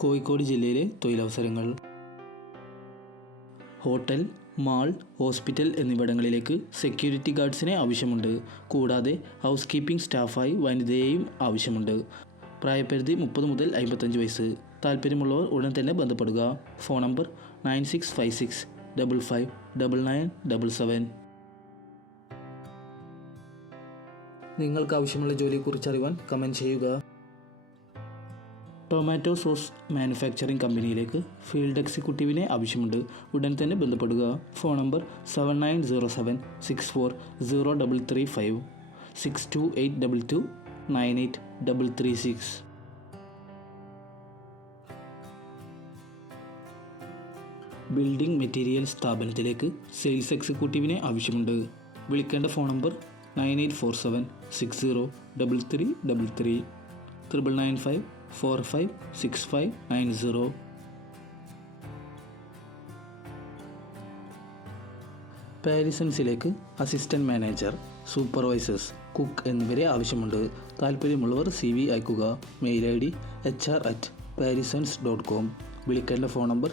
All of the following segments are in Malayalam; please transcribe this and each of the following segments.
കോഴിക്കോട് ജില്ലയിലെ തൊഴിലവസരങ്ങൾ. ഹോട്ടൽ മാൾ ഹോസ്പിറ്റൽ എന്നിവിടങ്ങളിലേക്ക് സെക്യൂരിറ്റി ഗാർഡ്സിനെ ആവശ്യമുണ്ട്. കൂടാതെ ഹൗസ് കീപ്പിംഗ് സ്റ്റാഫായി വനിതയെയും ആവശ്യമുണ്ട്. പ്രായപരിധി മുപ്പത് മുതൽ അമ്പത്തഞ്ച് വയസ്സ്. താല്പര്യമുള്ളവർ ഉടൻ തന്നെ ബന്ധപ്പെടുക. Phone number nine six five six double five double nine double seven. നിങ്ങൾക്ക് ആവശ്യമുള്ള ജോലിയെക്കുറിച്ച് അറിയുവാൻ കമന്റ് ചെയ്യുക. ടൊമാറ്റോ സോസ് മാനുഫാക്ചറിംഗ് കമ്പനിയിലേക്ക് ഫീൽഡ് എക്സിക്യൂട്ടീവിനെ ആവശ്യമുണ്ട്. ഉടൻ തന്നെ ബന്ധപ്പെടുക. Phone number seven nine zero seven six four zero double three five six two eight double two nine eight double three six building material സ്ഥാപനത്തിലേക്ക് സെയിൽസ് എക്സിക്യൂട്ടീവിനെ ആവശ്യമുണ്ട്. വിളിക്കേണ്ട phone number nine eight four seven six zero double three double three triple nine five four five six five nine zero പാരിസൺസിലേക്ക് assistant manager supervisors cook എന്നിവരെ ആവശ്യമുണ്ട്. താല്പര്യമുള്ളവർ സി വി അയക്കുക mail I D H R at Parisons dot com. വിളിക്കേണ്ട phone number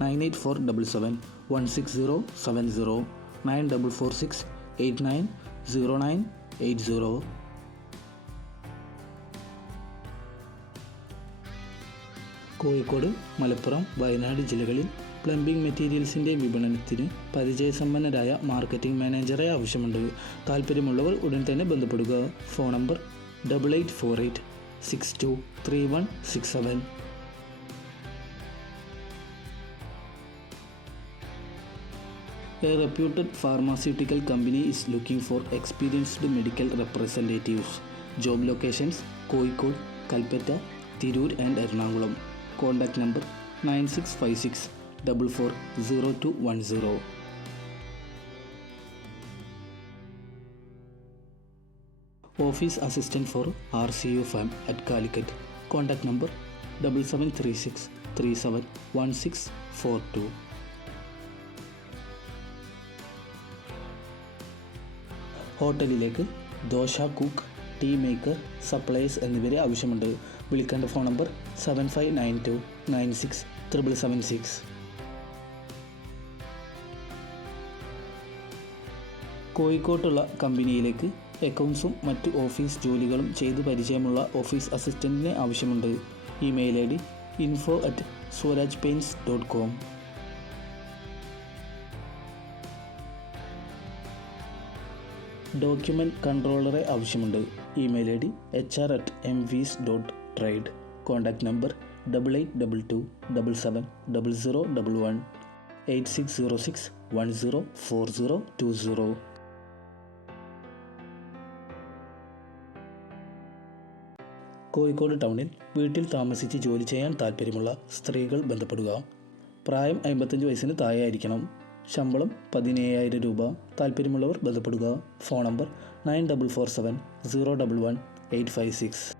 nine eight four double seven one six zero seven zero nine double four six eight nine zero nine eight zero. Kozhikode Malappuram Wayanad ജില്ലകളിൽ പ്ലംബിംഗ് മെറ്റീരിയൽസിന്റെ വിപണനത്തിന് പരിചയസമ്പന്നരായ മാർക്കറ്റിംഗ് മാനേജറെ ആവശ്യമുണ്ട് താല്പര്യമുള്ളവർ ഉടൻ തന്നെ ബന്ധപ്പെടുക phone number double eight four eight six two three one six seven A reputed pharmaceutical company is looking for experienced medical representatives. Job locations Kozhikode, Kalpetta, Tirur and Ernakulam. Contact number nine six five six double four zero two one zero office assistant for R C U farm at Calicut contact number double seven three six three seven one six four two ഹോട്ടലിലേക്ക് dosa cook tea maker supplies എന്നിവരെ ആവശ്യമുണ്ട്. വിളിക്കേണ്ട phone number seven five nine two nine six triple seven six കോഴിക്കോട്ടുള്ള കമ്പനിയിലേക്ക് അക്കൗണ്ട്സും മറ്റ് ഓഫീസ് ജോലികളും ചെയ്ത് പരിചയമുള്ള ഓഫീസ് അസിസ്റ്റന്റിനെ ആവശ്യമുണ്ട്. Email I D info at Swaraj paints dot com document കൺട്രോളറെ ആവശ്യമുണ്ട്. Email I D H R at M wiz dot tried contact number double eight double two double seven double zero double one eight six zero six one zero four zero two zero Kozhikode ടൗണിൽ വീട്ടിൽ താമസിച്ച് ജോലി ചെയ്യാൻ താല്പര്യമുള്ള സ്ത്രീകൾ ബന്ധപ്പെടുക. പ്രായം അമ്പത്തഞ്ച് വയസ്സിന് താഴെയായിരിക്കണം. ശമ്പളം പതിനേഴായിരം രൂപ. താല്പര്യമുള്ളവർ ബന്ധപ്പെടുക. Phone number nine double four seven zero double one eight five six.